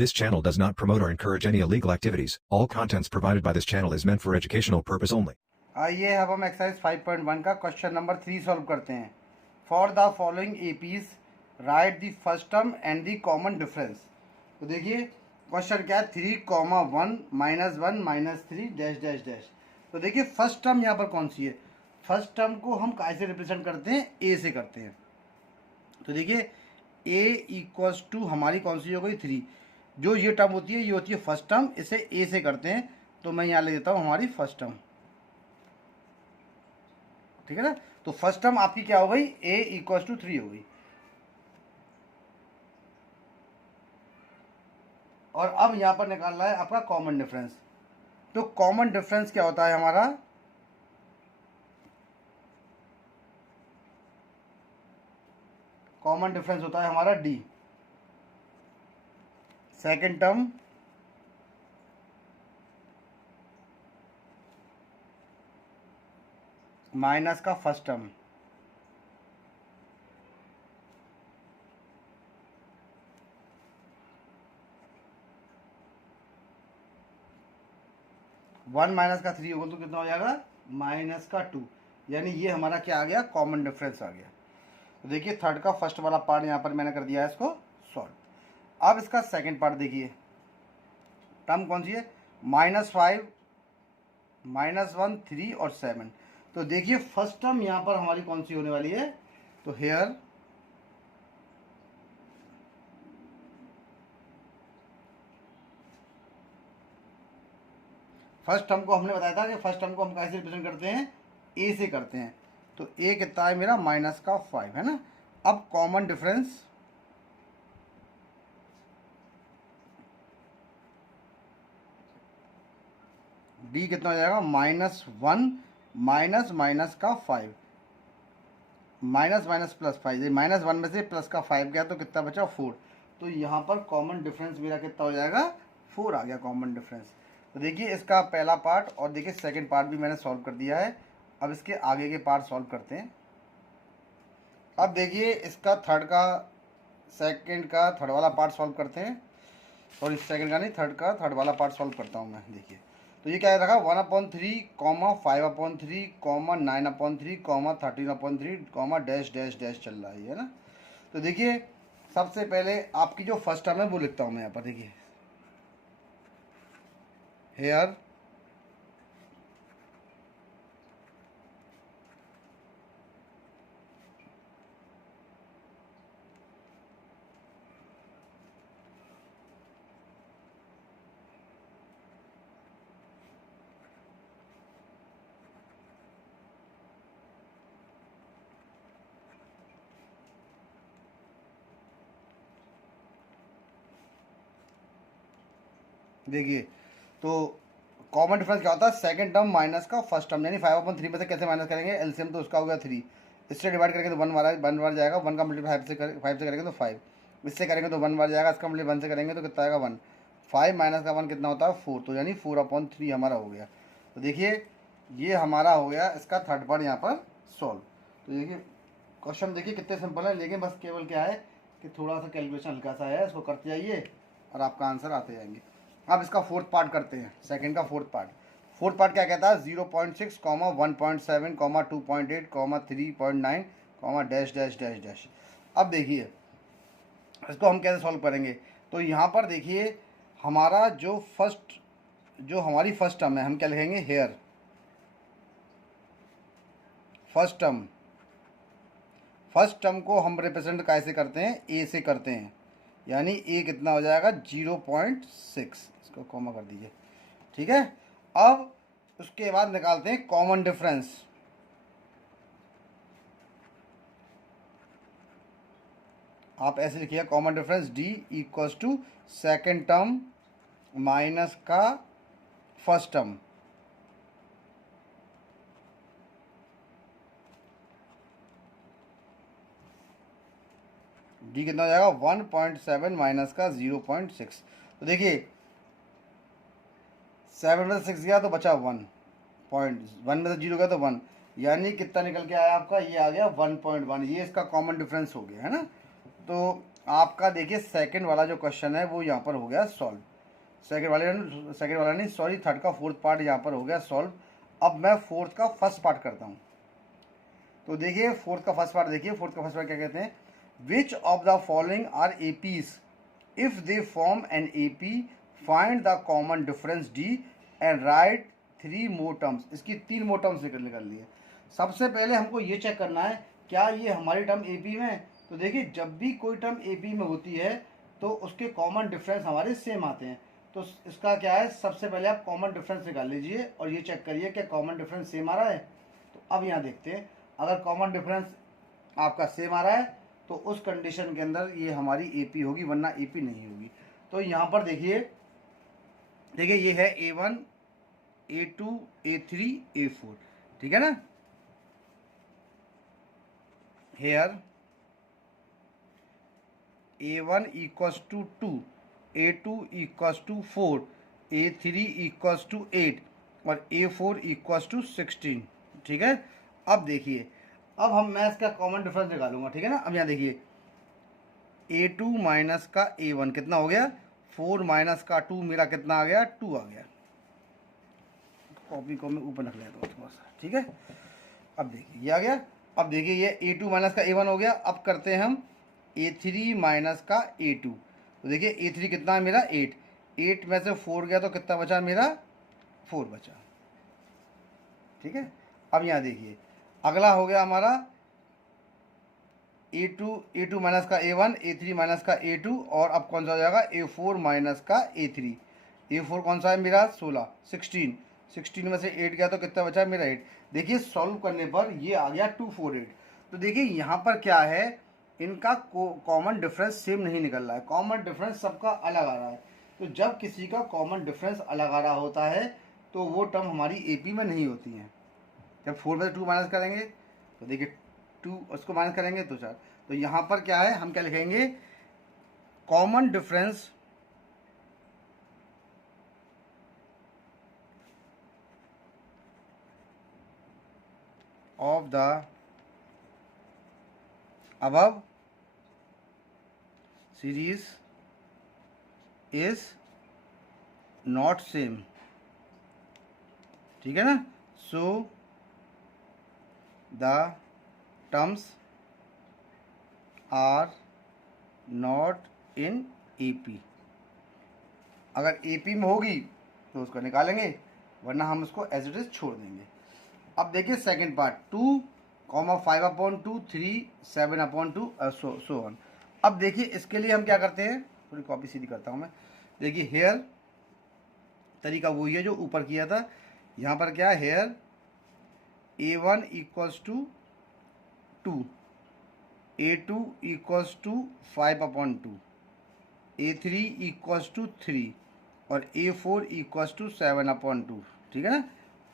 This channel does not promote or encourage any illegal activities. All contents provided by this channel is meant for educational purpose only. आइए अब हम exercise 5.1 का question number 3 solve करते हैं। For the following APs right the first term and the common difference. तो देखिए question क्या है, 3,1 -1 -3 डैश डैश डैश। तो देखिए फर्स्ट टर्म यहाँ पर कौन सी है। फर्स्ट टर्म को हम कैसे रिप्रेजेंट करते हैं, ए से करते हैं। तो देखिए ए इक्वल्स टू हमारी कौन सी हो गई 3। जो ये टर्म होती है ये होती है फर्स्ट टर्म, इसे ए से करते हैं। तो मैं यहाँ ले देता हूँ हमारी फर्स्ट टर्म, ठीक है ना। तो फर्स्ट टर्म आपकी क्या हो गई, ए इक्वल्स टू 3 हो गई। और अब यहाँ पर निकालना है आपका कॉमन डिफरेंस। तो कॉमन डिफरेंस क्या होता है हमारा, कॉमन डिफरेंस होता है हमारा डी। सेकेंड टर्म माइनस का फर्स्ट टर्म, वन माइनस का 3 होगा तो कितना हो जाएगा माइनस का 2। यानी ये हमारा क्या आ गया, कॉमन डिफरेंस आ गया। तो देखिए थर्ड का फर्स्ट वाला पार्ट यहाँ पर मैंने कर दिया है इसको सॉल्व। अब इसका सेकंड पार्ट देखिए, टर्म कौन सी है, -5 -1 3 और 7। तो देखिए फर्स्ट टर्म यहाँ पर हमारी कौन सी होने वाली है। तो हेयर फर्स्ट टर्म को हमने बताया था कि फर्स्ट टर्म को हम कैसे रिप्रेजेंट करते हैं, ए से करते हैं। तो ए कितना है मेरा -5 है ना। अब कॉमन डिफरेंस डी कितना हो जाएगा, -1 माइनस का 5 माइनस माइनस +5। -1 में से प्लस का 5 गया तो कितना बचा 4। तो यहाँ पर कॉमन डिफरेंस मेरा कितना हो जाएगा 4 आ गया कॉमन डिफरेंस। तो देखिए इसका पहला पार्ट और देखिए सेकंड पार्ट भी मैंने सॉल्व कर दिया है। अब इसके आगे के पार्ट सॉल्व करते हैं। अब देखिए इसका सेकंड का थर्ड वाला पार्ट सॉल्व करते हैं। सॉरी सेकंड का नहीं, थर्ड वाला पार्ट सॉल्व करता हूँ मैं। देखिए तो ये क्या रखा, 1/3 5/3 9/3 13/3 डैश डैश डैश चल रहा है ना। तो देखिए सबसे पहले आपकी जो फर्स्ट टर्म है वो लिखता हूँ मैं यहाँ पर। देखिए हेयर देखिए तो कॉमन डिफरेंस क्या होता है, सेकंड टर्म माइनस का फर्स्ट टर्म। यानी 5/3 में से कैसे माइनस करेंगे, एलसीएम तो उसका हो गया 3, इससे डिवाइड करेंगे तो 1 बार जाएगा। 1 का मल्टीप्लाई 5 से करेंगे तो 5, इससे करेंगे तो 1 बार जाएगा। इसका मल्टीप्लाई 1 से करेंगे तो कितना आएगा 1। 5 माइनस का 1 कितना होता है 4। तो यानी 4/3 हमारा हो गया। तो देखिए ये हमारा हो गया इसका थर्ड पार्ट यहाँ पर सॉल्व। तो देखिए क्वेश्चन देखिए कितने सिंपल है, लेकिन बस केवल क्या है कि थोड़ा सा कैलकुलेशन हल्का सा है, इसको करते जाइए और आपका आंसर आते जाएंगे। अब इसका फोर्थ पार्ट करते हैं, सेकंड का फोर्थ पार्ट क्या कहता है, 0.6 1.7 2.8 3.9 डैश डैश डैश डैश। अब देखिए इसको हम कैसे सॉल्व करेंगे। तो यहाँ पर देखिए हमारा जो हमारी फर्स्ट टर्म है हम क्या लिखेंगे, हेयर फर्स्ट टर्म को हम रिप्रेजेंट कैसे करते हैं, ए से करते हैं। यानी ए कितना हो जाएगा 0.6, इसको कॉमा कर दीजिए, ठीक है। अब उसके बाद निकालते हैं कॉमन डिफरेंस। आप ऐसे लिखिए common difference D equals to second term minus का फर्स्ट टर्म। डी कितना हो जाएगा 1.7 माइनस का 0.6। तो देखिए 7 में से 6 गया तो बचा 1 में से 0 गया तो 1, यानी कितना निकल के आया आपका, ये आ गया 1.1। ये इसका कॉमन डिफरेंस हो गया है ना। तो आपका देखिए सेकंड वाला जो क्वेश्चन है वो यहाँ पर हो गया सॉल्व। सेकंड वाला नहीं सॉरी, थर्ड का फोर्थ पार्ट यहाँ पर हो गया सॉल्व। अब मैं फोर्थ का फर्स्ट पार्ट करता हूँ। तो देखिए फोर्थ का फर्स्ट पार्ट देखिए, फोर्थ का फर्स्ट पार्ट क्या कहते हैं, which of the following are APs if they form an AP, find the common difference D and write 3 more terms. इसकी 3 मोर टर्म्स निकल लिए। सबसे पहले हमको ये चेक करना है क्या ये हमारी टर्म एपी में है। तो देखिए जब भी कोई टर्म एपी में होती है तो उसके कॉमन डिफरेंस हमारे सेम आते हैं। तो इसका क्या है, सबसे पहले आप कॉमन डिफरेंस निकाल लीजिए और ये चेक करिए कि कॉमन डिफरेंस सेम आ रहा है। तो अब यहाँ देखते हैं, अगर कॉमन डिफरेंस आपका सेम आ रहा है तो उस कंडीशन के अंदर ये हमारी एपी होगी, वरना एपी नहीं होगी। तो यहाँ पर देखिए ये है A1 A2 A3 A4, ठीक है ना। Here A1 equals to 2, A2 equals to 4, A3 equals to 8 और A4 इक्वल्स टू 16, ठीक है। अब देखिए, अब हम मैं इसका कॉमन डिफरेंस निकालूंगा, ठीक है ना। अब यहाँ देखिए A2 माइनस का A1 कितना हो गया, 4 माइनस का 2 मेरा कितना आ गया, 2 आ गया। कॉपी को मैं ऊपर रख लेता हूँ थोड़ा सा, ठीक है। अब देखिए ये आ गया। अब देखिए ये A2 माइनस का A1 हो गया। अब करते हैं हम A3 माइनस का A2। तो देखिए A3 कितना है मेरा 8, 8 में से 4 गया तो कितना बचा मेरा 4 बचा, ठीक है। अब यहाँ देखिए अगला हो गया हमारा A2 माइनस का A1, A3 माइनस का A2 और अब कौन सा हो जाएगा A4 माइनस का A3। A4 कौन सा है मेरा 16, 16 में से 8 गया तो कितना बचा मेरा 8। देखिए सॉल्व करने पर ये आ गया 248। तो देखिए यहाँ पर क्या है, इनका कॉमन डिफरेंस सेम नहीं निकल रहा है, कॉमन डिफरेंस सबका अलग आ रहा है। तो जब किसी का कॉमन डिफरेंस अलग आ रहा होता है तो वो टर्म हमारी एपी में नहीं होती हैं। जब 4 में से 2 माइनस करेंगे तो देखिए 2 उसको माइनस करेंगे तो 4। तो यहाँ पर क्या है, हम क्या लिखेंगे, common difference of the above series is not same, ठीक है ना। so the terms are not in AP। अगर AP में होगी तो उसको निकालेंगे, वरना हम उसको एज इट इज छोड़ देंगे। अब देखिए सेकंड पार्ट 2, 5/2, 3, 7/2 सो ऑन। अब देखिए इसके लिए हम क्या करते हैं, थोड़ी कॉपी सीधी करता हूँ मैं। देखिए हेयर तरीका वही है जो ऊपर किया था। यहाँ पर क्या है, here A1 equals to 2, A2 equals to 5/2, A3 equals to 3 और A4 इक्वल्स टू 7/2, ठीक है ना।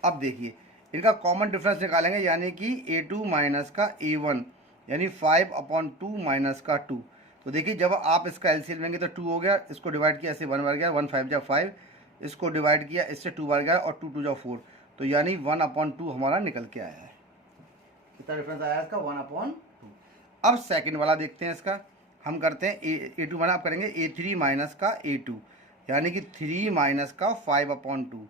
अब देखिए इनका कॉमन डिफरेंस निकालेंगे, यानी कि A2 माइनस का A1 यानी 5/2 माइनस का 2। तो देखिए जब आप इसका एलसीएम लेंगे तो 2 हो गया, इसको डिवाइड किया इससे 1 बार गया, 1 5 जा 5, इसको डिवाइड किया इससे 2 बार गया और 2 2 जा 4, तो यानी 1/2 हमारा निकल के आया है। कितना डिफरेंस आया इसका, 1/2। अब सेकंड वाला देखते हैं इसका। हम करते हैं A2 माइनस, आप करेंगे A3 माइनस का A2 यानी कि 3 माइनस का 5/2,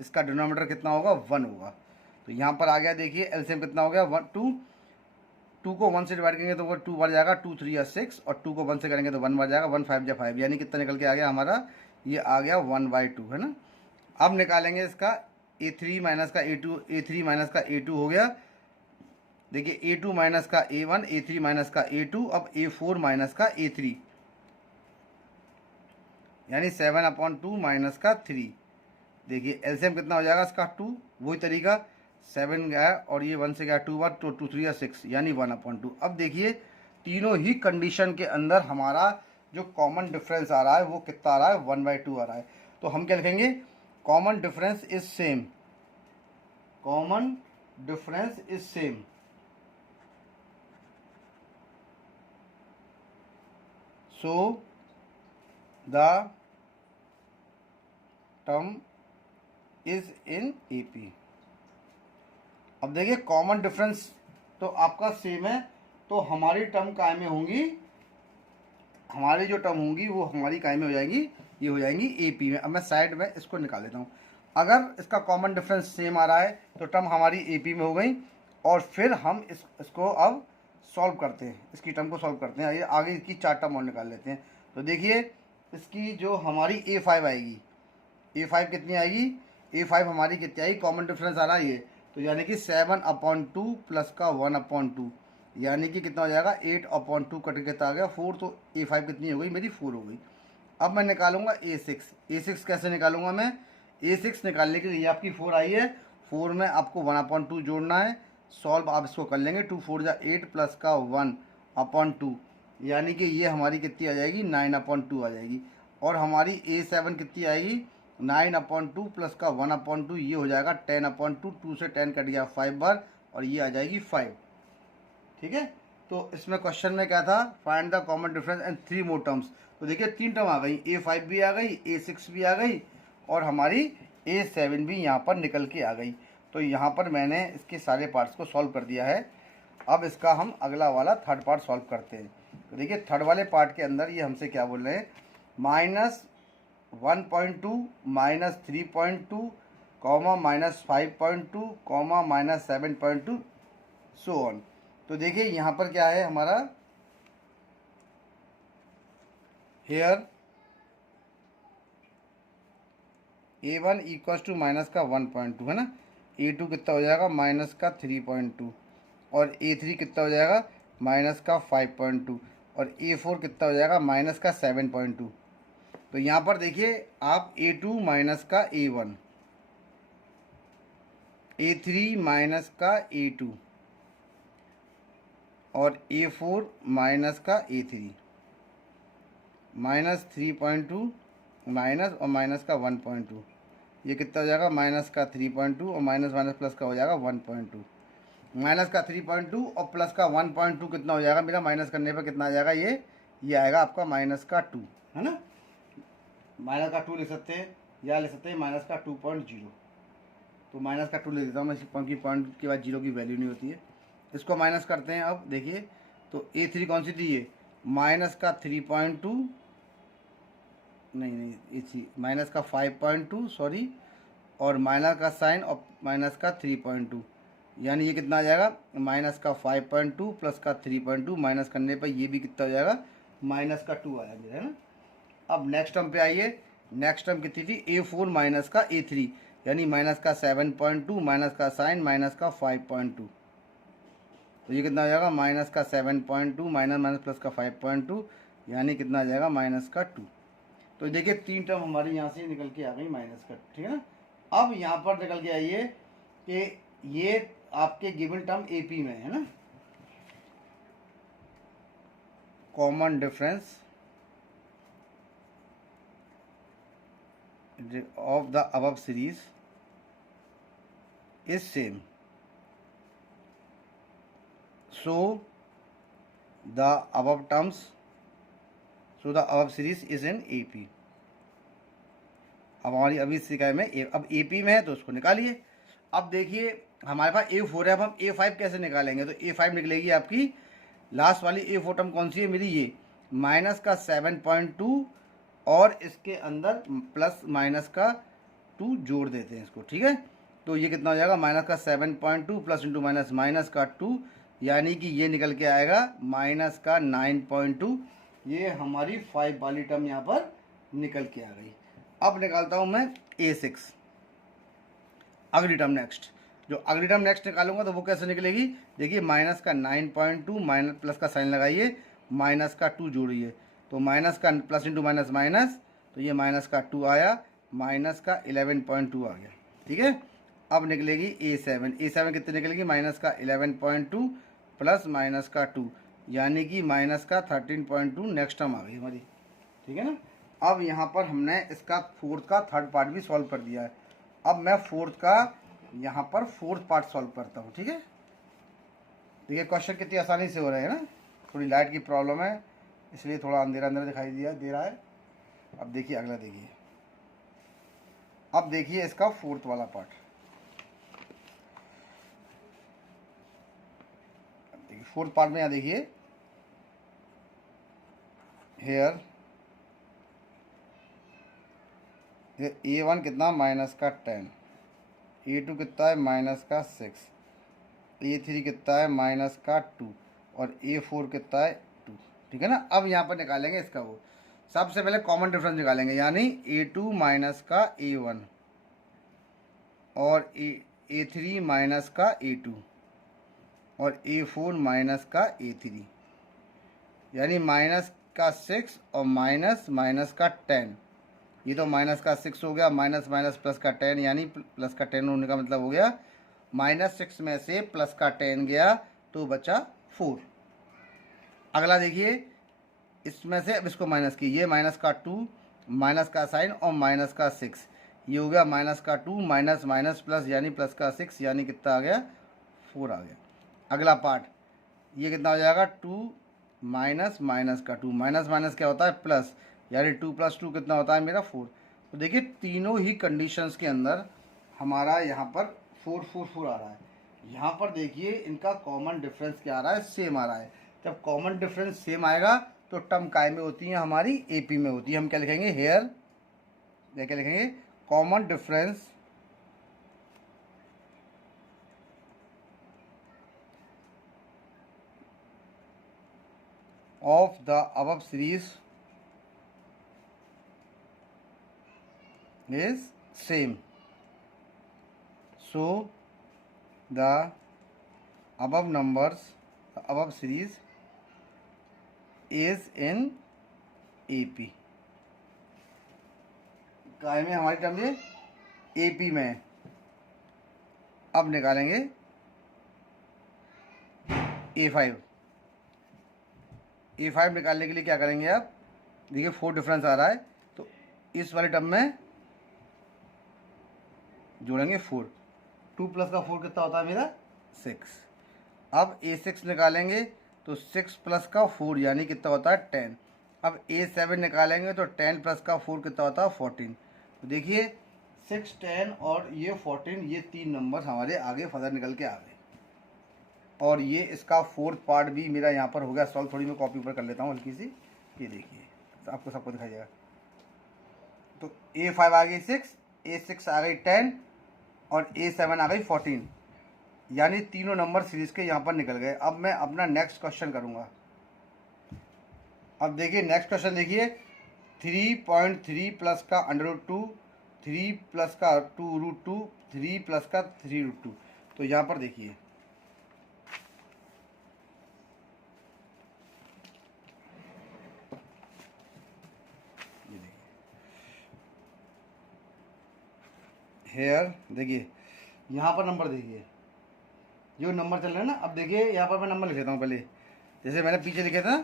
इसका डिनोमिनेटर कितना होगा 1 होगा। तो यहाँ पर आ गया, देखिए एलसीएम कितना हो गया 1 2, 2 को 1 से डिवाइड करेंगे तो वो 2 बार जाएगा, 2 3 या 6 और 2 को 1 से करेंगे तो 1 बार जाएगा, 1 5 या 5, यानी कितना निकल के आ गया हमारा, ये आ गया 1/2, है ना। अब निकालेंगे इसका A3 माइनस का A2, A3 माइनस का A2 हो गया। देखिए A2 माइनस का A1, A3 माइनस का A2, अब A4 माइनस का A3 यानी 7/2 माइनस का 3। देखिए एलसीएम कितना हो जाएगा इसका 2, वही तरीका 7 गया और ये 1 से गया 2 बार, तो 2 3 या 6 यानी 1/2। अब देखिए तीनों ही कंडीशन के अंदर हमारा जो कॉमन डिफरेंस आ रहा है वो कितना आ रहा है, 1/2 आ रहा है। तो हम क्या लिखेंगे, common difference is same, common difference is same, so the term is in AP. अब देखिए कॉमन डिफरेंस तो आपका सेम है, तो हमारी टर्म काय में होंगी हमारी जो टर्म होंगी वो हमारी काय में हो जाएंगी, ये हो जाएंगी ए पी में। अब मैं साइड में इसको निकाल लेता हूँ। अगर इसका कॉमन डिफरेंस सेम आ रहा है तो टर्म हमारी ए पी में हो गई, और फिर हम इसको अब सॉल्व करते हैं, इसकी टर्म को सॉल्व करते हैं। आइए आगे की 4 टर्म और निकाल लेते हैं। तो देखिए इसकी जो हमारी ए फाइव आएगी, ए फाइव कितनी आएगी, ए फाइव हमारी कितनी आएगी, कॉमन डिफरेंस आ रहा है ये, तो यानी कि 7/2 प्लस का 1/2, यानी कि कितना हो जाएगा 8/2 कट के कितना आ गया 4, तो ए फाइव कितनी हो गई मेरी 4 हो गई। अब मैं निकालूंगा ए सिक्स। ए सिक्स कैसे निकालूंगा मैं, ए सिक्स निकालने के लिए आपकी 4 आई है, 4 में आपको 1/2 जोड़ना है। सॉल्व आप इसको कर लेंगे, 2 4 जा 8 प्लस का 1/2, यानी कि ये हमारी कितनी आ जाएगी 9/2 आ जाएगी। और हमारी ए सेवन कितनी आएगी 9/2 प्लस का 1/2, ये हो जाएगा 10/2, 2 से 10 कट गया 5 बार, और ये आ जाएगी 5। ठीक है, तो इसमें क्वेश्चन में क्या था, find the common difference and 3 more terms. तो देखिए 3 टर्म आ गई, ए फाइव भी आ गई, ए सिक्स भी आ गई, और हमारी ए सेवन भी यहाँ पर निकल के आ गई। तो यहाँ पर मैंने इसके सारे पार्ट्स को सॉल्व कर दिया है। अब इसका हम अगला वाला थर्ड पार्ट सॉल्व करते हैं। तो देखिए थर्ड वाले पार्ट के अंदर ये हमसे क्या बोल रहे हैं, -1.2 -3.2 -5.2 -7.2 सो ऑन। तो देखिए यहाँ पर क्या है हमारा, hair A1 equals to minus का 1.2 है ना, A2 कितना हो जाएगा माइनस का 3.2, और A3 कितना हो जाएगा माइनस का 5.2, और A4 कितना हो जाएगा माइनस का 7.2। तो यहाँ पर देखिए आप A2 माइनस का A1, A3 माइनस का A2, और A4 माइनस का A3, -3.2 माइनस और माइनस का 1.2, ये कितना हो जाएगा माइनस का 3.2, और माइनस माइनस प्लस का हो जाएगा 1.2। माइनस का 3.2 और प्लस का 1.2 कितना हो जाएगा मेरा, माइनस करने पर कितना आ जाएगा, ये आएगा आपका माइनस का 2 है ना, माइनस का 2 लिख सकते हैं, या लिख सकते हैं माइनस का 2.0। तो माइनस का 2 लिख देता हूँ मैं, क्योंकि पॉइंट के बाद जीरो की वैल्यू नहीं होती है। इसको माइनस करते हैं। अब देखिए तो A3 कौन सी थी, ये माइनस का 3.2, नहीं A3 माइनस का 5.2 सॉरी, और माइनस का साइन और माइनस का 3.2, यानी ये कितना आ जाएगा माइनस का 5.2 प्लस का 3.2, माइनस करने पर ये भी कितना हो जाएगा माइनस का 2 आया मेरा है ना। अब नेक्स्ट टर्म पे आइए, नेक्स्ट टर्म कितनी थी A4 माइनस का A3, यानी माइनस का 7.2 माइनस का साइन माइनस का 5.2, तो ये कितना हो जाएगा माइनस का 7.2 माइनस माइनस प्लस का 5.2, यानी कितना आ जाएगा माइनस का 2। तो देखिए 3 टर्म हमारी यहाँ से निकल के आ गई माइनस का, ठीक है ना। अब यहाँ पर निकल के आइए कि ये आपके गिवन टर्म AP में है ना, common difference of the above series is same, so the above terms, so the above series is in AP। अब हमारी अभी शिकायत में अब AP में है तो उसको निकालिए। अब देखिए हमारे पास A4 है, अब हम A5 कैसे निकालेंगे, तो A5 निकलेगी आपकी लास्ट वाली A4 टर्म कौन सी है मेरी, ये माइनस का 7.2 और इसके अंदर प्लस माइनस का 2 जोड़ देते हैं इसको, ठीक है। तो ये कितना हो जाएगा माइनस का 7.2 प्लस इंटू माइनस माइनस का 2, यानी कि ये निकल के आएगा माइनस का 9.2। ये हमारी 5 वाली टर्म यहाँ पर निकल के आ गई। अब निकालता हूँ मैं A6, अगली टर्म नेक्स्ट। जो अगली टर्म नेक्स्ट निकालूंगा तो वो कैसे निकलेगी, देखिए माइनस का 9.2 माइनस प्लस का साइन लगाइए, माइनस का 2 जोड़िए, तो माइनस का प्लस इंटू माइनस माइनस, तो ये माइनस का 2 आया, माइनस का 11.2 आ गया, ठीक है। अब निकलेगी A7, A7 कितनी निकलेगी माइनस का 11.2 प्लस माइनस का 2, यानी कि माइनस का 13.2 नेक्स्ट टर्म आ गई हमारी, ठीक है ना। अब यहाँ पर हमने इसका फोर्थ का थर्ड पार्ट भी सॉल्व कर दिया है। अब मैं फोर्थ का यहाँ पर फोर्थ पार्ट सॉल्व करता हूँ, ठीक है। देखिए क्वेश्चन कितनी आसानी से हो रहे हैं ना, थोड़ी लाइट की प्रॉब्लम है इसलिए थोड़ा अंधेरा अंधेरा दिखाई दे रहा है। अब देखिए अगला देखिए, अब देखिए इसका फोर्थ वाला पार्ट, देखिए फोर्थ पार्ट में यहाँ देखिए हेयर ये A1 कितना माइनस का 10, A2 कितना है माइनस का 6, A3 कितना है माइनस का 2 और A4 कितना है 2। ठीक है ना। अब यहाँ पर निकालेंगे इसका वो, सबसे पहले कॉमन डिफरेंस निकालेंगे, यानी A2 माइनस का A1 और A3 माइनस का A2 और A4 माइनस का A3, यानी माइनस का 6 और माइनस माइनस का 10। ये तो माइनस का 6 हो गया, माइनस माइनस प्लस का 10, यानी प्लस का 10 होने का मतलब हो गया -6 में से प्लस का 10 गया तो बचा 4। अगला देखिए, इसमें से अब इसको माइनस की, ये माइनस का 2, माइनस का साइन और माइनस का 6, ये हो गया माइनस का 2 माइनस माइनस प्लस यानी प्लस का 6, यानी कितना आ गया 4 आ गया। अगला पार्ट, ये कितना हो जाएगा 2 माइनस माइनस का 2, माइनस माइनस क्या होता है प्लस, यानी 2 + 2 कितना होता है मेरा 4। तो देखिए तीनों ही कंडीशंस के अंदर हमारा यहाँ पर 4 4 4 आ रहा है। यहाँ पर देखिए इनका कॉमन डिफरेंस क्या आ रहा है, सेम आ रहा है। जब कॉमन डिफरेंस सेम आएगा तो टर्म काय में होती है, हमारी AP में होती है। हम क्या लिखेंगे, हेयर क्या लिखेंगे, common difference of the above series is same, so the above numbers, the above series is in AP। काय में हमारी टर्म ये AP में है। अब निकालेंगे A5 निकालने के लिए क्या करेंगे आप, देखिए 4 डिफरेंस आ रहा है तो इस वाले टर्म में जोड़ेंगे 4, 2 + का 4 कितना होता है मेरा 6। अब A6 निकालेंगे तो 6 + का 4 यानी कितना होता है 10। अब A7 निकालेंगे तो 10 + का 4 कितना होता है 14। तो देखिए 6, 10 और ये 14, ये 3 नंबर हमारे आगे फर्दर निकल के आ गए। और ये इसका 4th पार्ट भी मेरा यहाँ पर हो गया सॉल्व। थोड़ी मैं कॉपी ऊपर कर लेता हूँ हल्की सी, ये देखिए तो आपको सबको दिखाई जाएगा। तो A5 आ गई 6, A6 आ गई 10 और A7 आ गई 14, यानी तीनों नंबर सीरीज के यहाँ पर निकल गए। अब मैं अपना नेक्स्ट क्वेश्चन करूँगा। अब देखिए नेक्स्ट क्वेश्चन देखिए, 3.3 + का √2, 3 + का 2√2, 3 + का 3√2। तो यहाँ पर देखिए हेयर, देखिए यहाँ पर नंबर देखिए जो नंबर चल रहे हैं ना। अब देखिए यहाँ पर मैं नंबर लिख लेता हूँ पहले, जैसे मैंने पीछे लिखे था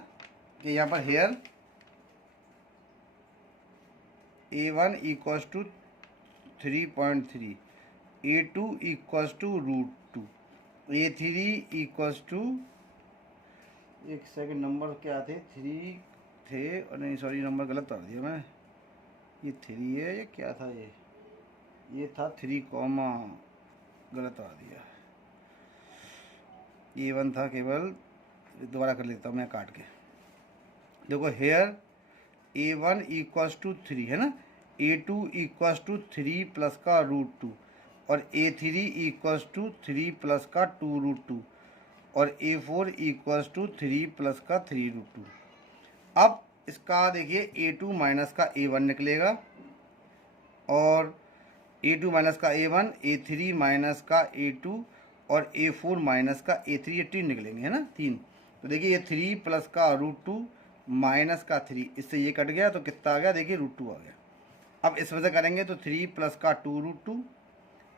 कि यहाँ पर हेयर A1 = 3.3, A2 = √2, A3 = एक सेकंड नंबर क्या थे, 3 थे और नहीं सॉरी नंबर गलत कर दिया मैं, ये 3 है या क्या था, ये था 3, गलत आ दिया, A1 था केवल, दोबारा कर लेता हूँ मैं काट के। देखो हेयर A1 = 3 है ना, A2 = 3 + का √2 और A3 = 3 + का 2√2 और A4 = 3 + का 3√2। अब इसका देखिए A2 माइनस का A1 निकलेगा और A2 माइनस का A1, A3 माइनस का A2 और A4 माइनस का A3, ये 3 निकलेंगे है ना 3। तो देखिए ये 3 + का √2 माइनस का 3, इससे ये कट गया तो कितना आ गया, देखिए √2 आ गया। अब इसमें से करेंगे तो 3 + का 2√2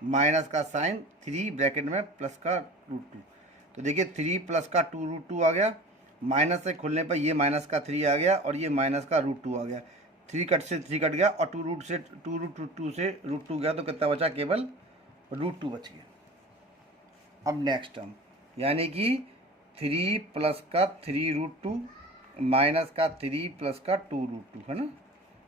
माइनस का साइन 3 ब्रैकेट में प्लस का √2। तो देखिए 3 + का 2√2 आ गया, माइनस से खुलने पर ये माइनस का 3 आ गया और ये माइनस का √2 आ गया। 3 कट से 3 कट गया और 2√2 से √2 गया तो कितना बचा, केवल √2 बच गया। अब नेक्स्ट टर्म यानी कि 3 + का 3√2 माइनस का 3 + का 2√2 है ना,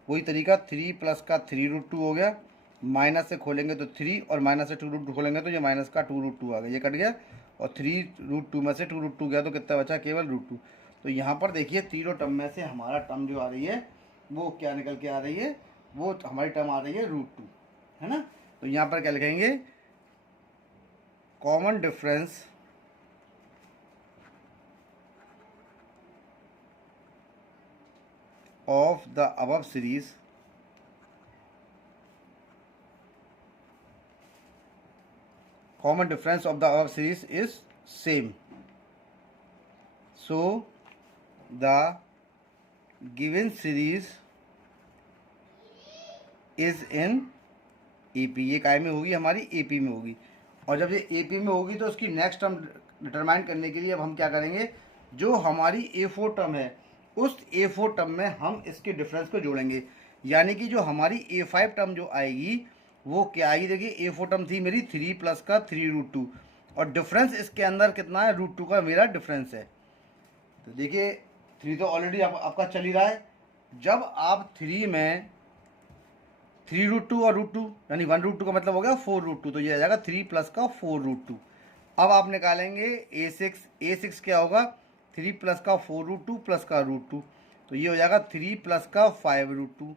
वही तरीका 3 + का 3√2 हो गया, माइनस से खोलेंगे तो 3 और माइनस से 2√2 खोलेंगे तो ये माइनस का 2√2 आ गया, ये कट गया और 3√2 में से 2√2 गया तो कितना बचा, केवल √2। तो यहाँ पर देखिए तीनों टर्म में से हमारा टर्म जो आ रही है वो क्या निकल के आ रही है, वो हमारी टर्म आ रही है √2, है ना। तो यहाँ पर क्या लिखेंगे, common difference of the above series common difference of the above series is same, so the given series is in AP। ये काय में होगी, हमारी AP में होगी। और जब ये AP में होगी तो उसकी नेक्स्ट टर्म डिटरमाइन करने के लिए अब हम क्या करेंगे, जो हमारी A4 टर्म है उस A4 टर्म में हम इसके डिफरेंस को जोड़ेंगे। यानी कि जो हमारी A5 टर्म जो आएगी वो क्या आएगी, देखिए A4 टर्म थी मेरी 3 प्लस का 3√2 और डिफरेंस इसके अंदर कितना है, √2 का मेरा डिफरेंस है। तो देखिए 3 तो ऑलरेडी आपका चल ही रहा है। जब आप 3 में 3√2 और √2 यानी 1√2 का मतलब हो गया 4√2, तो ये आ जाएगा 3 प्लस का 4√2। अब आप निकालेंगे A6 क्या होगा, 3 प्लस का 4√2 प्लस का √2, तो ये हो जाएगा 3 प्लस का 5√2।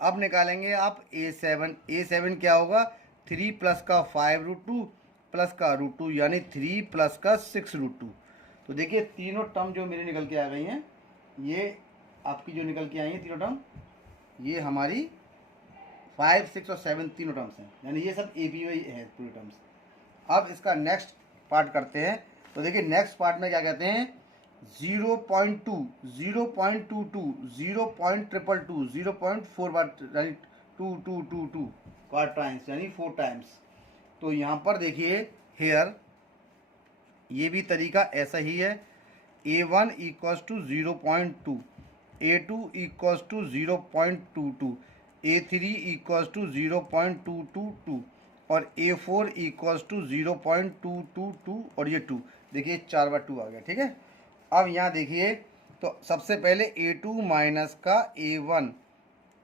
अब निकालेंगे आप A7 क्या होगा, 3 प्लस का 5√2 प्लस का √2 यानी 3 प्लस का 6√2। तो देखिए तीनों टर्म जो मेरी निकल के आ गई हैं, ये आपकी जो निकल के आई हैं तीनों टर्म, ये हमारी 5, 6 और 7 तीनों टर्म्स हैं, यानी ये सब AP में है पूरी टर्म्स। अब इसका नेक्स्ट पार्ट करते हैं। तो देखिए नेक्स्ट पार्ट में क्या कहते हैं, 0.2, 0.22, 0.222, 0.4 बार यानी 2 क्वार टाइम्स यानी 4 टाइम्स। तो यहाँ पर देखिए हेयर ये भी तरीका ऐसा ही है। A1 equals to 0.2, A2 equals to 0.22, A3 equals to 0.222 और A4 इक्वल्स टू 0.222 और ये 2, देखिए 4 बार 2 आ गया, ठीक है। अब यहाँ देखिए तो सबसे पहले A2 माइनस का A1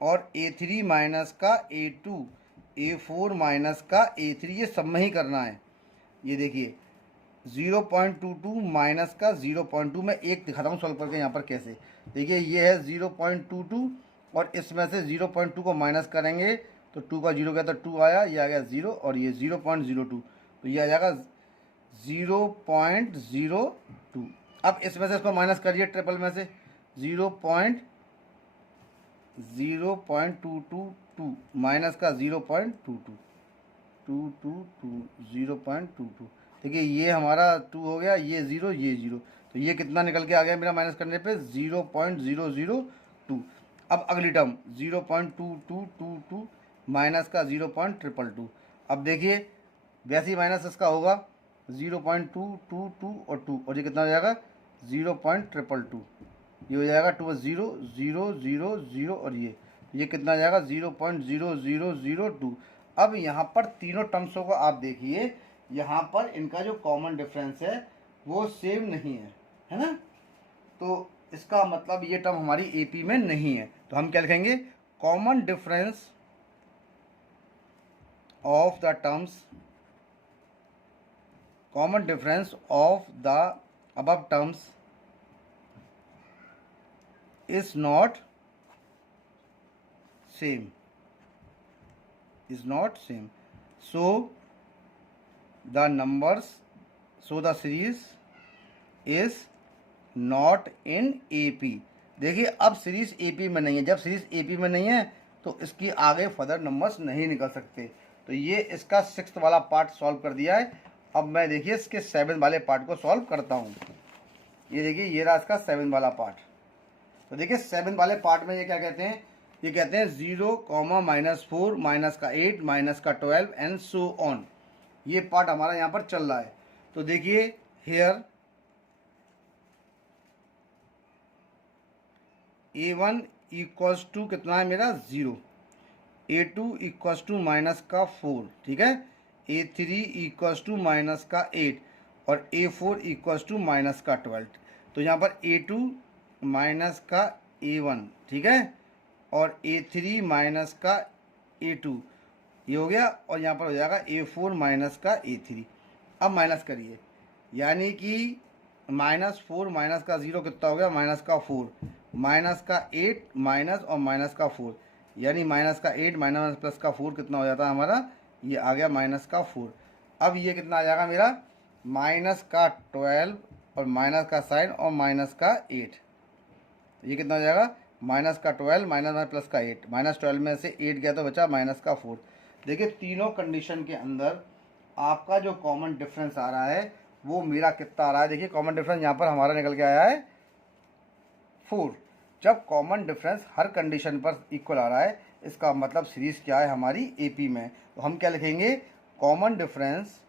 और A3 माइनस का A2, A4 माइनस का A3, ये सब में ही करना है। ये देखिए 0.22 माइनस का 0.2, मैं एक दिखाता हूँ सॉल्व करके यहाँ पर कैसे। देखिए ये है 0.22 और इसमें से 0.2 को माइनस करेंगे तो 2 का 0 गया तो 2 आया, ये आ गया 0 और ये 0.02, तो ये आ जाएगा 0.02। अब इसमें से इसको माइनस करिए ट्रिपल में से 0.0222 माइनस का 0.22, 0.22। देखिए ये हमारा 2 हो गया, ये 0 ये 0, तो ये कितना निकल के आ गया मेरा माइनस करने पे 0.002। अब अगली टर्म 0.2222 माइनस का 0.222। अब देखिए वैसे ही माइनस इसका होगा 0.222 और 2 और ये कितना हो जाएगा 0.222, ये हो जाएगा 2 0 0 0 0 और ये कितना आ जाएगा 0.0002। अब यहाँ पर तीनों टर्म्सों को आप देखिए, यहाँ पर इनका जो कॉमन डिफरेंस है वो सेम नहीं है ना। तो इसका मतलब ये टर्म हमारी AP में नहीं है। तो हम क्या लिखेंगे, common difference of the terms, common difference of the above terms is not same, so the numbers, so the series is not in AP। देखिए अब सीरीज AP में नहीं है, जब सीरीज AP में नहीं है तो इसकी आगे फर्दर नंबर्स नहीं निकल सकते। तो ये इसका 6th वाला पार्ट सॉल्व कर दिया है। अब मैं देखिए इसके 7 वाले पार्ट को सॉल्व करता हूँ। ये देखिए ये रहा इसका 7 वाला पार्ट। तो देखिए 7 वाले पार्ट में ये क्या कहते हैं, ये कहते हैं 0, -4 माइनस का 8 माइनस का 12 एंड सो ऑन। ये पार्ट हमारा यहाँ पर चल रहा है। तो देखिए हेयर A1 इक्वल्स टू कितना है मेरा 0, A2 इक्वल्स टू माइनस का 4, ठीक है, A3 इक्वल्स टू माइनस का 8 और A4 इक्वल्स टू माइनस का 12। तो यहाँ पर A2 माइनस का A1, ठीक है, और A3 माइनस का A2, ये हो गया, और यहाँ पर हो जाएगा A4 माइनस का A3। अब माइनस करिए, यानी कि -4 माइनस का 0 कितना हो गया, -4, माइनस का 8 माइनस और माइनस का 4, यानी -8 माइनस प्लस का 4 कितना हो जाता है हमारा, ये आ गया -4। अब ये कितना आ जाएगा मेरा, -12 और माइनस का साइन और -8, ये कितना हो जाएगा, -12 माइनस प्लस का 8, -12 में से 8 गया तो बचा -4। देखिए तीनों कंडीशन के अंदर आपका जो कॉमन डिफरेंस आ रहा है वो मेरा कितना आ रहा है, देखिए कॉमन डिफरेंस यहाँ पर हमारा निकल के आया है 4। जब कॉमन डिफरेंस हर कंडीशन पर इक्वल आ रहा है इसका मतलब सीरीज क्या है हमारी एपी में, तो हम क्या लिखेंगे, common difference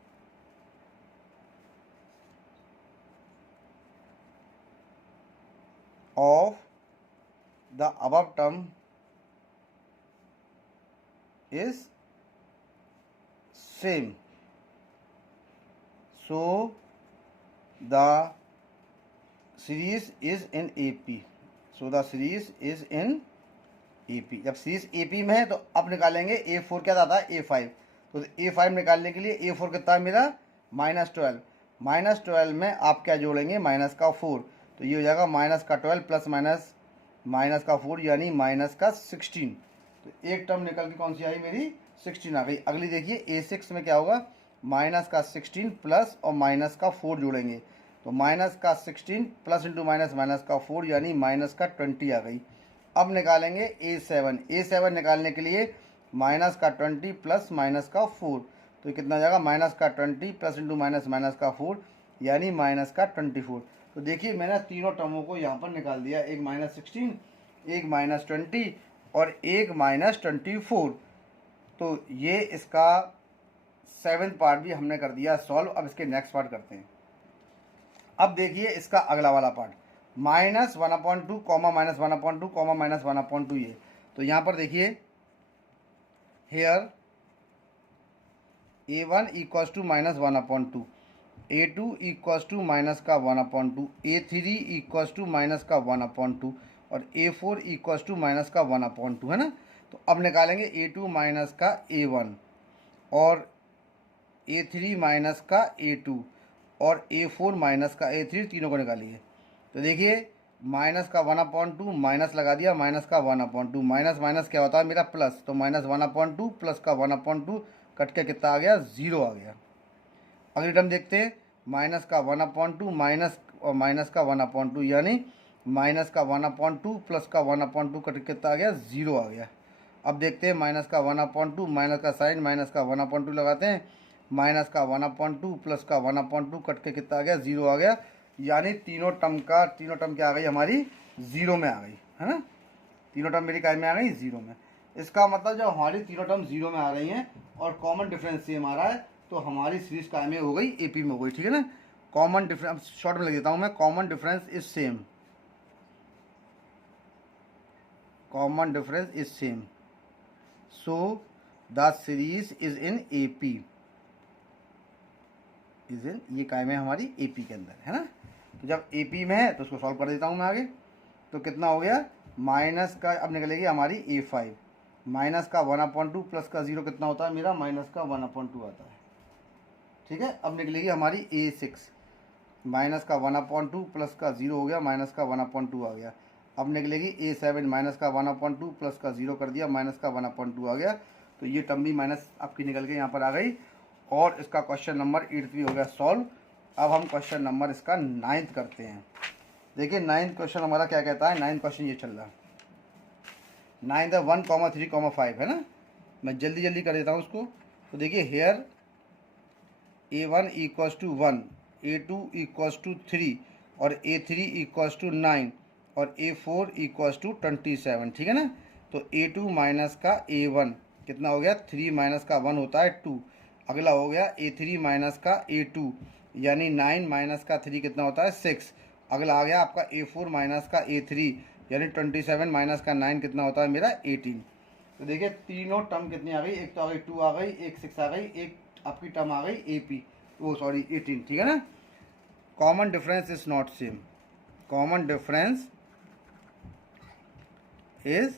of the above term is same, so the series is in AP, so the series is in AP। जब सीरीज AP में है तो अब निकालेंगे A4 क्या आता है, A5, तो A5 निकालने के लिए A4 कितना है मेरा, -12, -12 में आप क्या जोड़ेंगे, -4, तो ये हो जाएगा -12 प्लस माइनस का 4 यानी -16, तो एक टर्म निकल के कौन सी आई मेरी, 16 आ गई। अगली देखिए A6 में क्या होगा, -16 प्लस और -4 जोड़ेंगे, तो -16 प्लस इंटू -4 यानी -20 आ गई। अब निकालेंगे A7 निकालने के लिए -20 प्लस -4, तो कितना जाएगा, -20 प्लस इंटू -4 यानी -24। तो देखिए मैंने तीनों टर्मों को यहाँ पर निकाल दिया, एक -16, एक -20 और एक -24। तो ये इसका 7th पार्ट भी हमने कर दिया सॉल्व। अब इसके नेक्स्ट पार्ट करते हैं। अब देखिए इसका अगला वाला पार्ट, -1/2 कॉमा -1/2 कॉमा -1/2 ये, तो यहाँ पर देखिए here A1 equals to -1/2, A2 equals to -1/2, A3 equals to -1/2 और A4 इक्वल्स टू -1/2 है ना। तो अब निकालेंगे A2 माइनस का A1 और A3 माइनस का A2 और A4 माइनस का A3, तीनों को निकालिए। तो देखिए माइनस का 1/2 माइनस लगा दिया, माइनस का 1/2, माइनस माइनस क्या होता है मेरा प्लस, तो -1/2 प्लस का 1/2 कट के कितना आ गया, 0 आ गया। अगली टर्म देखते हैं, माइनस का 1/2 माइनस और माइनस का 1/2 यानी माइनस का 1/2 प्लस का 1/2 कट के कितना आ गया, 0 आ गया। अब देखते हैं माइनस का 1/2 माइनस का साइन माइनस का 1/2 लगाते हैं, माइनस का 1/2 प्लस का 1/2 कट के कितना आ गया, 0 आ गया। यानी तीनों टर्म क्या आ गई हमारी, 0 में आ गई है ना। तीनों टर्म मेरी काय में आ गई, 0 में। इसका मतलब जब हमारी तीनों टर्म 0 में आ रही हैं और कॉमन डिफरेंस सेम आ रहा है तो हमारी सीरीज काय में हो गई, एपी में हो गई, ठीक है ना। कॉमन डिफरेंस शॉर्ट में लिख देता हूँ मैं, common difference is same, common difference is same, so the series is in AP, is in, ये काय में हमारी एपी के अंदर है ना। तो जब एपी में है तो उसको सॉल्व कर देता हूँ मैं आगे। तो कितना हो गया, माइनस का अब निकलेगी हमारी A5, माइनस का 1/2 प्लस का 0 कितना होता है मेरा, माइनस का 1/2 आता है, ठीक है। अब निकलेगी हमारी A6, माइनस का 1/2 प्लस का 0 हो गया, माइनस का 1/2 आ गया। अब निकलेगी A7, माइनस का 1/2 प्लस का 0 कर दिया, माइनस का 1/2 आ गया। तो ये टर्म भी माइनस आपकी निकल के यहाँ पर आ गई और इसका क्वेश्चन नंबर 8 भी हो गया सॉल्व। अब हम क्वेश्चन नंबर इसका 9th करते हैं। देखिए 9th क्वेश्चन हमारा क्या कहता है, 9th क्वेश्चन ये चल रहा है, 9 है 1, 3, 5 है ना। मैं जल्दी जल्दी कर देता हूँ उसको। तो देखिए here A1 equals to 1, A2 equals to 3 और A3 इक्वल्स टू 9 और A4 इक्वल्स टू 27, ठीक है ना। तो A2 माइनस का A1 कितना हो गया, 3 माइनस का 1 होता है 2। अगला हो गया A3 माइनस का A2 यानी 9 माइनस का 3 कितना होता है 6। अगला आ गया आपका A4 माइनस का A3 यानी 27 माइनस का 9 कितना होता है मेरा 18। तो देखिए तीनों टर्म कितनी आ गई, एक तो आ गई 2 आ गई, एक 6 आ गई, एक आपकी टर्म आ गई AP, वो सॉरी 18, ठीक है ना। Common difference is not same, common difference is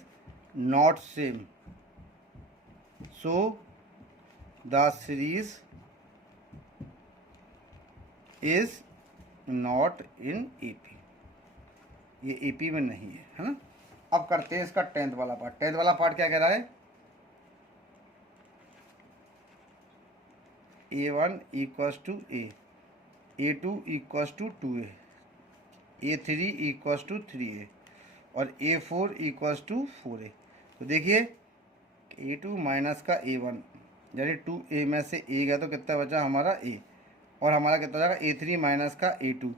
not same, so the series is not in AP, ये AP में नहीं है ना। अब करते हैं इसका 10th वाला पार्ट। 10th वाला पार्ट क्या कह रहा है, A1 equals to A2 equals to 2A, A3 equals to 3A और A4 इक्वल्स टू 4A। तो देखिए A2 माइनस का A1 यानी 2A में से A गया तो कितना बचा हमारा A, और हमारा कितना जाएगा A3 माइनस का A2,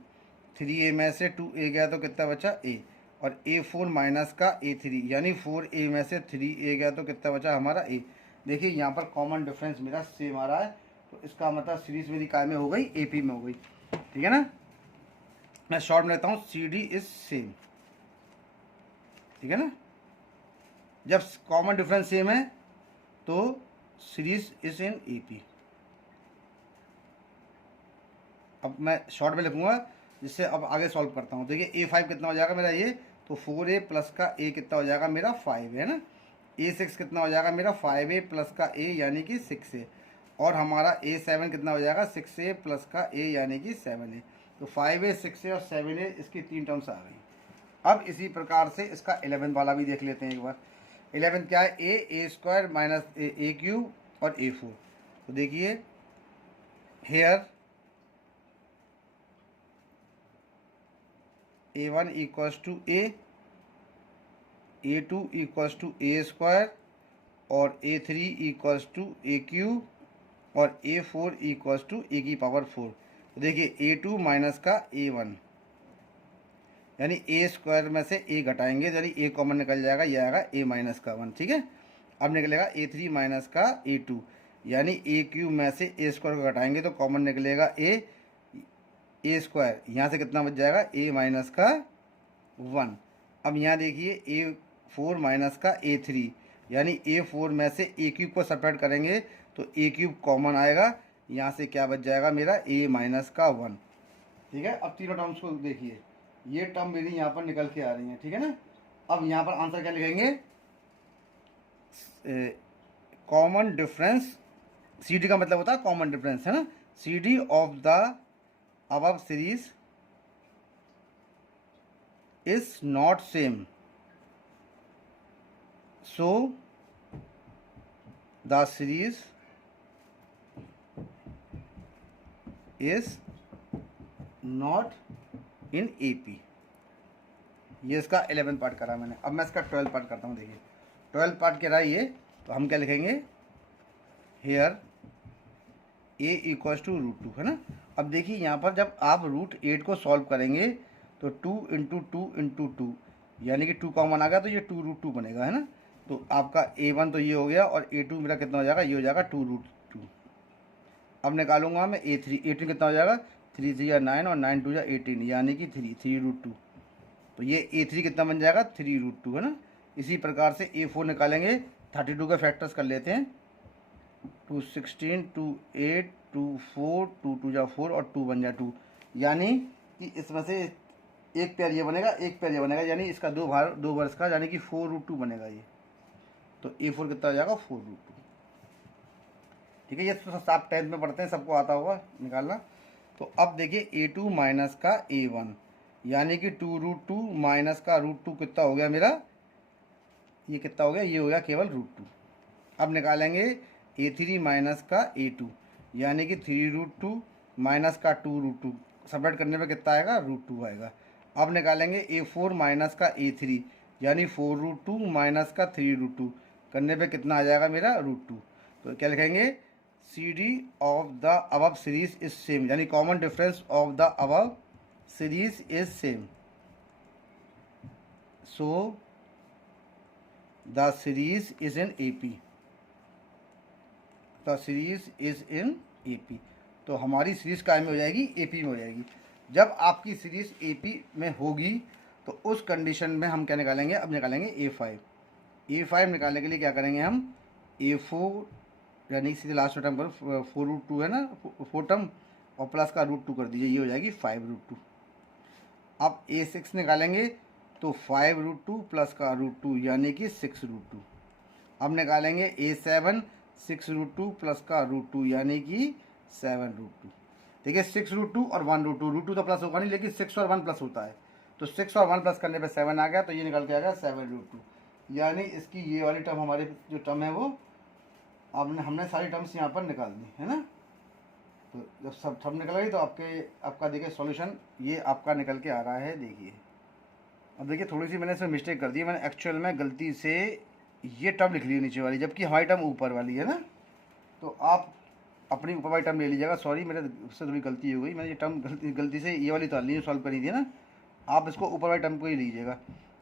3A में से 2A गया तो कितना बचा A, और A4 माइनस का A3 यानी 4A में से 3A गया तो कितना बचा हमारा A। देखिए यहाँ पर कॉमन डिफरेंस मेरा सेम आ रहा है, तो इसका मतलब सीरीज मेरी काय में हो गई, AP में हो गई, ठीक है ना। मैं शॉर्ट में लेता हूँ CD इज सेम, ठीक है ना। जब कॉमन डिफरेंस सेम है तो सीरीज इज इन AP। अब मैं शॉर्ट में लिखूंगा जिससे अब आगे सॉल्व करता हूँ। देखिए A5 कितना हो जाएगा मेरा ये, तो 4A प्लस का A कितना हो जाएगा मेरा 5 है ना। A6 कितना हो जाएगा मेरा 5A प्लस का A यानी कि 6A, और हमारा A7 कितना हो जाएगा 6A प्लस का A यानी कि 7A। तो 5A 6A और 7A इसकी 3 टर्म्स आ गई। अब इसी प्रकार से इसका 11 वाला भी देख लेते हैं एक बार। 11 क्या है, A square minus A cube और A4। तो देखिए here A1 equals to A2 equals to A square और A3 equals to A cube और A4 इक्वल्स टू A की पावर 4। तो देखिए A2 माइनस का A1 यानी A स्क्वायर में से A घटाएंगे यानी A कॉमन निकल जाएगा, ये आएगा A माइनस का 1, ठीक है। अब निकलेगा A3 माइनस का A2 यानी A क्यूब में से A स्क्वायर को घटाएंगे तो कॉमन निकलेगा A स्क्वायर, यहाँ से कितना बच जाएगा A माइनस का 1। अब यहाँ देखिए A4 माइनस का A3 यानी A4 में से A क्यूब को सब्ट्रैक्ट करेंगे तो A क्यूब कॉमन आएगा, यहाँ से क्या बच जाएगा मेरा A माइनस का 1, ठीक है। अब तीनों टर्म्स को देखिए, ये टर्म मेरी यहाँ पर निकल के आ रही है, ठीक है ना। अब यहाँ पर आंसर क्या लिखेंगे, कॉमन डिफरेंस, CD का मतलब होता है कॉमन डिफरेंस, है ना। CD of the above series is not same, so the series is not in AP। ये इसका 11 पार्ट करा मैंने। अब मैं इसका 12 पार्ट करता हूँ। देखिए 12 पार्ट कह रहा है ये, तो हम क्या लिखेंगे, हेयर A इक्वल्स टू √2, है ना। अब देखिए यहाँ पर जब आप √8 को सॉल्व करेंगे तो 2 इंटू 2 इंटू 2 यानी कि 2 कॉमन आ गया तो ये 2√2 बनेगा, है ना। तो आपका A1 तो ये हो गया और A2 मेरा कितना हो जाएगा, ये हो जाएगा 2√2। अब निकालूंगा मैं A3 कितना हो जाएगा, 3 3 9 और 9 2 18 यानी कि 3√2। तो ये A3 कितना बन जाएगा 3√2, है ना। इसी प्रकार से A4 निकालेंगे, 32 के फैक्टर्स कर लेते हैं, 2 16 2 8 2 4 2 2 4 और 2 1 2, यानी कि इसमें से एक पेयर ये बनेगा, एक पेयर ये बनेगा, यानी इसका दो वर्ष का यानी कि 4√2 बनेगा ये। तो A4 कितना हो जाएगा 4√2, ठीक है। ये तो आप 10th में पढ़ते हैं, सबको आता होगा निकालना। तो अब देखिए A2 माइनस का A1 यानी कि 2√2 माइनस का √2 कितना हो गया मेरा, ये कितना हो गया, ये हो गया केवल √2। अब निकालेंगे A3 माइनस का A2 यानी कि 3√2 माइनस का 2√2, सब्ट्रैक्ट करने पे कितना आएगा, √2 आएगा। अब निकालेंगे A4 माइनस का A3 यानी 4√2 माइनस का 3√2 करने पे कितना आ जाएगा मेरा √2। तो क्या लिखेंगे, CD of the above series is same, यानी common difference of the above series is same, so the series is in AP, the series is in AP। तो हमारी सीरीज काय में हो जाएगी, AP में हो जाएगी। जब आपकी सीरीज AP में होगी तो उस कंडीशन में हम क्या निकालेंगे, अब निकालेंगे A5 निकालने के लिए क्या करेंगे हम, A4 यानी सीधे लास्ट टर्म करो, 4√2 है ना, 4 टर्म और प्लस का √2 कर दीजिए, ये हो जाएगी 5√2। अब A6 निकालेंगे तो 5√2 प्लस का √2 यानी कि 6√2। अब निकालेंगे A7 6√2 प्लस का √2 यानी कि 7√2। देखिए 6√2 और 1√2, √2 तो प्लस होगा नहीं, लेकिन 6 और 1 प्लस होता है, तो 6 और 1 प्लस करने पे 7 आ गया, तो ये निकल के आ गया 7√2। यानी इसकी ये वाली टर्म, हमारी जो टर्म है वो हमने सारी टर्म्स यहाँ पर निकाल दी है ना। तो जब सब टर्म निकल गई तो आपका देखिए सॉल्यूशन ये आपका निकल के आ रहा है। देखिए अब देखिए थोड़ी सी मैंने इसमें मिस्टेक कर दी, मैंने एक्चुअल में गलती से ये टर्म लिख ली नीचे वाली, जबकि हमारी टर्म ऊपर वाली है ना। तो आप अपनी ऊपर वाली टर्म ले लीजिएगा। सॉरी, मेरे से थोड़ी गलती हो गई, मैंने ये टर्म गलती से ये वाली तो नहीं सॉल्व करी थी ना, आप इसको ऊपर वाली टर्म को ही लीजिएगा।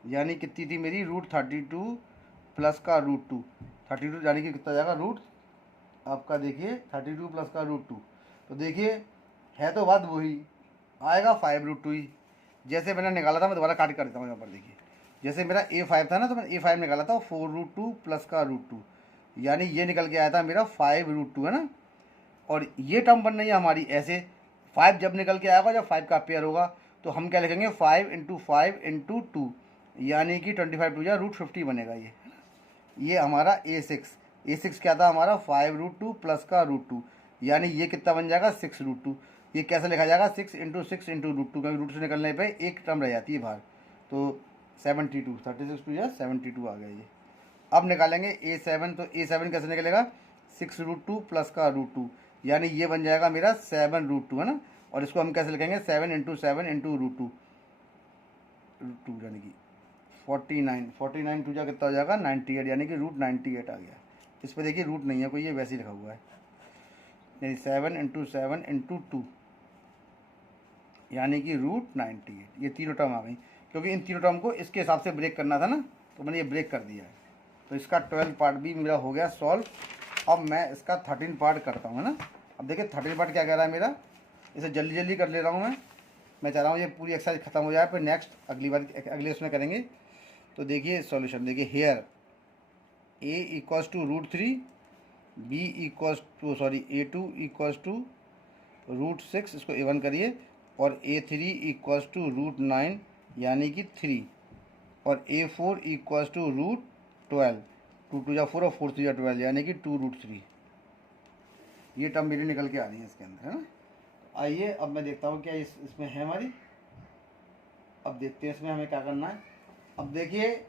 यानी कितनी थी मेरी, √32 प्लस का √2, 32 यानी कि कितना जाएगा रूट आपका, देखिए 32 प्लस का √2, तो देखिए है तो बात वही, आएगा 5√2 ही। जैसे मैंने निकाला था, मैं दोबारा काट कर देता हूँ यहाँ पर। देखिए जैसे मेरा A5 था ना, तो मैंने A5 निकाला था 4√2 प्लस का √2, यानी ये निकल के आया था मेरा 5√2 है ना। और ये टर्म बन रही है हमारी ऐसे, 5 जब निकल के आएगा, जब 5 का पेयर होगा, तो हम क्या लिखेंगे 5 × 5 × 2, यानी कि 25 2 √50 बनेगा ये हमारा A6 क्या था हमारा 5√2 प्लस का √2, यानी ये कितना बन जाएगा 6√2। ये कैसे लिखा जाएगा 6 × 6 × √2, क्योंकि रूट से निकलने पे एक टर्म रह जाती है बाहर, तो 72, 36 2 72 आ गया ये। अब निकालेंगे A7, तो A7 कैसे निकलेगा 6√2 प्लस का √2, यानी ये बन जाएगा मेरा 7√2 है ना। और इसको हम कैसे लिखेंगे 7 × 7 × √2, यानी कि 49 2 कितना हो जाएगा 98, यानी कि √98 आ गया। इस पर देखिए रूट नहीं है कोई, ये वैसे ही लिखा हुआ है, यानी 7 × 7 × 2, यानी कि √98। ये तीनों टर्म आ गई, क्योंकि इन तीनों टर्म को इसके हिसाब से ब्रेक करना था ना, तो मैंने ये ब्रेक कर दिया है। तो इसका 12 पार्ट भी मेरा हो गया सॉल्व। अब मैं इसका 13 पार्ट करता हूँ है ना। अब देखिए 13 पार्ट क्या कह रहा है मेरा, इसे जल्दी जल्दी कर ले रहा हूँ मैं चाह रहा हूँ ये पूरी एक्सरसाइज खत्म हो जाए, फिर नेक्स्ट अगले उसमें करेंगे। तो देखिए सॉल्यूशन, देखिए हेयर A = √3, B A2 = √6, इसको A1 करिए, और A3 = √9 यानी कि 3, और A4 = √12, 2 2 4 और 4 3 12, यानी कि 2√3। ये टर्म मेरी निकल के आ रही है इसके अंदर है ना। आइए अब मैं देखता हूँ क्या इसमें है हमारी। अब देखते हैं इसमें हमें क्या करना है। अब देखिए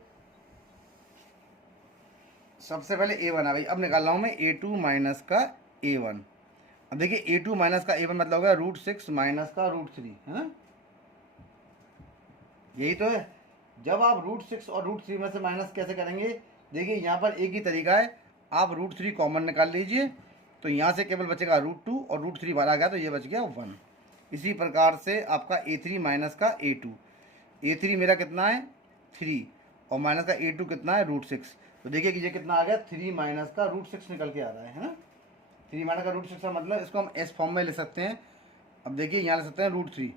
सबसे पहले A1 आ गई, अब निकाल रहा हूँ मैं A2 माइनस का A1। अब देखिए A2 माइनस का A1 मतलब होगा √6 माइनस का √3 है ना, यही तो है। जब आप √6 और √3 में से माइनस कैसे करेंगे, देखिए यहाँ पर एक ही तरीका है, आप √3 कॉमन निकाल लीजिए, तो यहाँ से केवल बचेगा √2 और √3 बाहर आ गया, तो ये बच गया 1। इसी प्रकार से आपका A3 माइनस का A2, A3 मेरा कितना है 3, और माइनस का A2 कितना है √6, तो देखिए कि ये कितना आ गया 3 माइनस का √6 निकल के आ रहा है ना। 3 माइनस का √6 का मतलब इसको हम एस फॉर्म में ले सकते हैं। अब देखिए यहाँ ले सकते हैं √3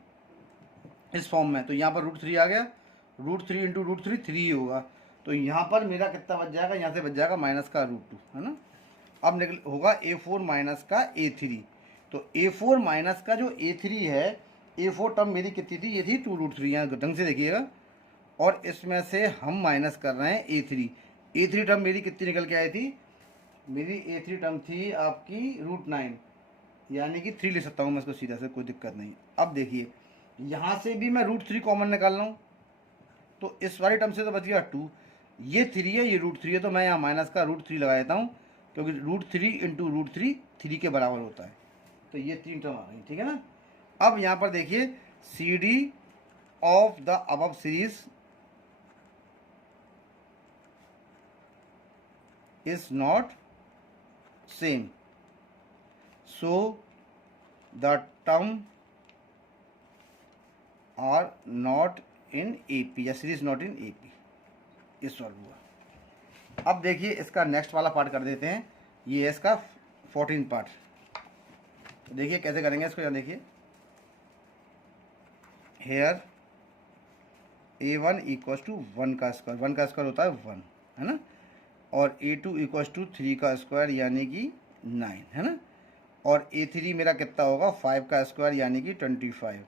इस फॉर्म में, तो यहाँ पर √3 आ गया, √3 × √3 3 ही होगा, तो यहाँ पर मेरा कितना बच जाएगा, यहाँ से बच जाएगा माइनस का √2 है ना। अब निकल होगा A4 माइनस का A3, तो A4 माइनस का जो A3 है, A4 टर्म मेरी कितनी थी, ये थी 2√3, यहाँ ढंग से देखिएगा, और इसमें से हम माइनस कर रहे हैं A3 टर्म मेरी कितनी निकल के आई थी, मेरी A3 टर्म थी आपकी √9, यानी कि 3 ले सकता हूँ मैं इसको सीधा से, कोई दिक्कत नहीं। अब देखिए यहाँ से भी मैं √3 कॉमन निकाल रहा हूँ, तो इस वाली टर्म से तो बच गया 2, ये 3 है, ये √3 है, तो मैं यहाँ माइनस का √3 लगा देता हूँ, क्योंकि √3 × √3 3 के बराबर होता है। तो ये 3 टर्म आ गई, ठीक है ना। अब यहाँ पर देखिए CD of the above series is not same, so the term are not in AP, या सीरीज नॉट इन AP, ये सॉल्व हुआ। अब देखिए इसका नेक्स्ट वाला पार्ट कर देते हैं, ये है इसका 14 पार्ट। तो देखिए कैसे करेंगे इसको, यहाँ देखिए हेयर A1 = 1 का स्क्वायर, 1 का स्क्वायर होता है 1 है ना, और A2 = 3 का स्क्वायर यानी कि 9 है ना, और A3 मेरा कितना होगा 5 का स्क्वायर यानी कि 25,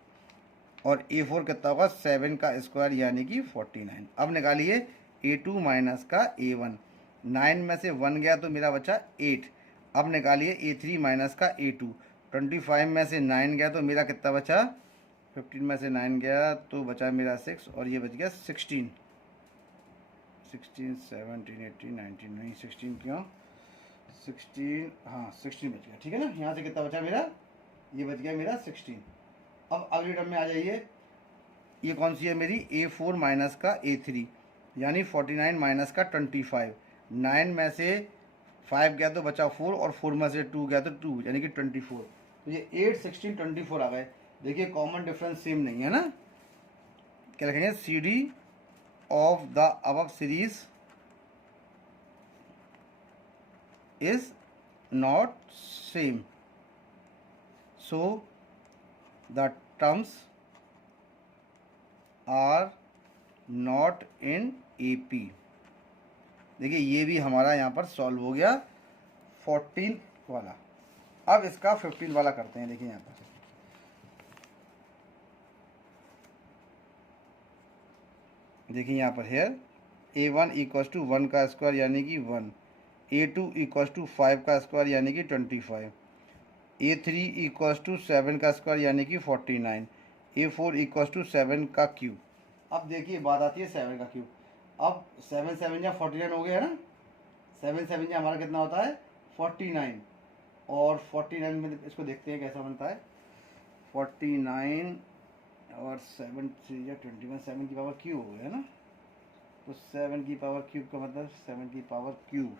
और A4 कितना होगा 7 का स्क्वायर यानी कि 49। अब निकालिए A2 माइनस का A1, 9 में से 1 गया तो मेरा बचा 8। अब निकालिए A3 माइनस का A2, 25 में से 9 गया तो मेरा कितना बचा, 15 में से 9 गया तो बचा मेरा 6 और ये बच गया 16, 17 18 19 नहीं 16 क्यों 16, हाँ 16 बच गया, ठीक है ना। यहाँ से कितना बचा मेरा, ये बच गया मेरा 16। अब अगली टर्म में आ जाइए, ये कौन सी है मेरी, A4 माइनस का A3 यानी 49 माइनस का 25। 9 में से 5 गया तो बचा 4 और 4 में से 2 गया तो 2 यानी कि 24। तो ये 8 16 24 आ गए। देखिए कॉमन डिफरेंस सेम नहीं है ना, क्या लिखेंगे, CD of the above series is not same, so the terms are not in AP। देखिए ये भी हमारा यहाँ पर सॉल्व हो गया 14 वाला। अब इसका 15 वाला करते हैं। देखिए यहाँ पर देखिए यहाँ पर है A1 इक्वल्स टू 1 का स्क्वायर यानी कि 1, A2 इक्वल्स टू 5 का स्क्वायर यानी कि 25, A3 इक्वल्स टू 7 का स्क्वायर यानी कि 49, A4 इक्वल्स टू 7 का क्यूब। अब देखिए बात आती है 7 का क्यूब। अब 7 7 या 49 हो गया है ना, 7 7 या हमारा कितना होता है 49, और 49 में इसको देखते हैं कैसा बनता है। 49 और 7 3 या 21, 7 की पावर क्यूब हो गया ना, तो 7 की पावर क्यूब का मतलब 7 की पावर क्यूब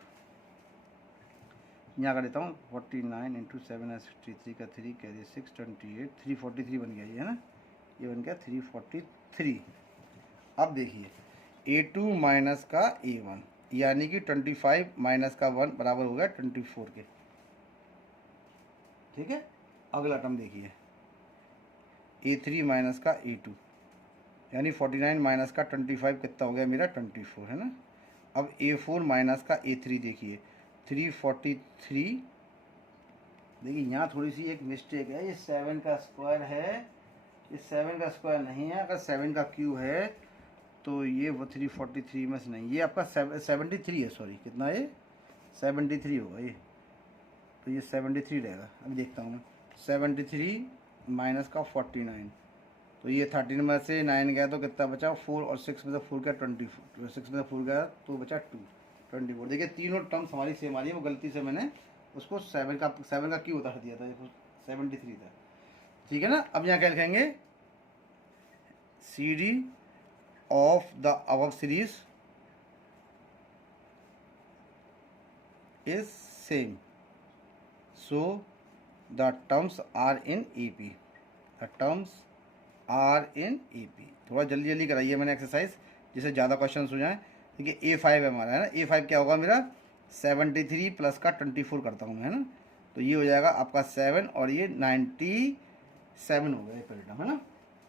यहाँ कर देता हूँ। 49 इंटू 7 है 63 का 3 कैरी 6 28 343 बन गया ये है ना, ये बन गया 343। अब देखिए A2 माइनस का A1 यानी कि 25 माइनस का 1 बराबर हो गया 24 के, ठीक है। अगला टर्म देखिए A3 माइनस का A2 यानी 49 माइनस का 25 कितना हो गया मेरा 24 है ना। अब A4 माइनस का A3 देखिए 343। देखिए यहाँ थोड़ी सी एक मिस्टेक है, ये 7 का स्क्वायर है, ये 7 का स्क्वायर नहीं है। अगर 7 का क्यूब है तो ये वो 343 में से नहीं, ये आपका 73 है, सॉरी कितना है 73 होगा ये, तो ये 73 रहेगा। अब देखता हूँ मैं 73 माइनस का 49, तो ये 13 में से 9 गया तो कितना बचा 4 और 6 में से 4 गया 24, 6 में से 4 गया तो बचा 2 24। देखिए तीनों टर्म्स हमारी सेम आ रही है, वो गलती से मैंने उसको 7 का क्यों उतार दिया था, 73 था, ठीक है ना। अब यहाँ क्या लिखेंगे, CD of the above series is same, so the terms are in AP, the terms are in AP। थोड़ा जल्दी जल्दी कराइए मैंने एक्सरसाइज, जिससे ज़्यादा क्वेश्चन हो जाएं। देखिए A5 है हमारा है ना, A5 क्या होगा मेरा 73 प्लस का 24 करता हूँ है ना, तो ये हो जाएगा आपका 7 और ये 97 हो गया परिणाम है ना।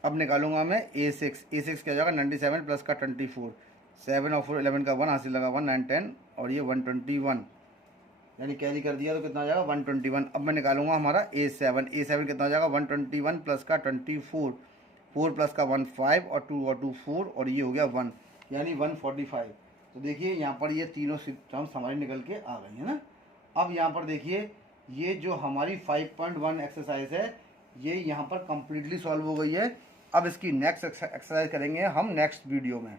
अब निकालूंगा मैं A6 क्या हो जाएगा 97 प्लस का 24, 7 और 4 11 का 1 हासिल लगा 1 9 10 और ये 121 यानी कैरी कर दिया तो कितना हो जाएगा 121। अब मैं निकालूंगा हमारा A7 कितना हो जाएगा 121 प्लस का 24, 4 प्लस का 1 5 और 2 और 2 4 और ये हो गया 1 यानी 145। तो देखिए यहाँ पर ये तीनों टर्म्स हमारी निकल के आ गई है ना। अब यहाँ पर देखिए ये जो हमारी 5.1 एक्सरसाइज है ये यहाँ पर कम्प्लीटली सॉल्व हो गई है। अब इसकी नेक्स्ट एक्सरसाइज करेंगे हम नेक्स्ट वीडियो में।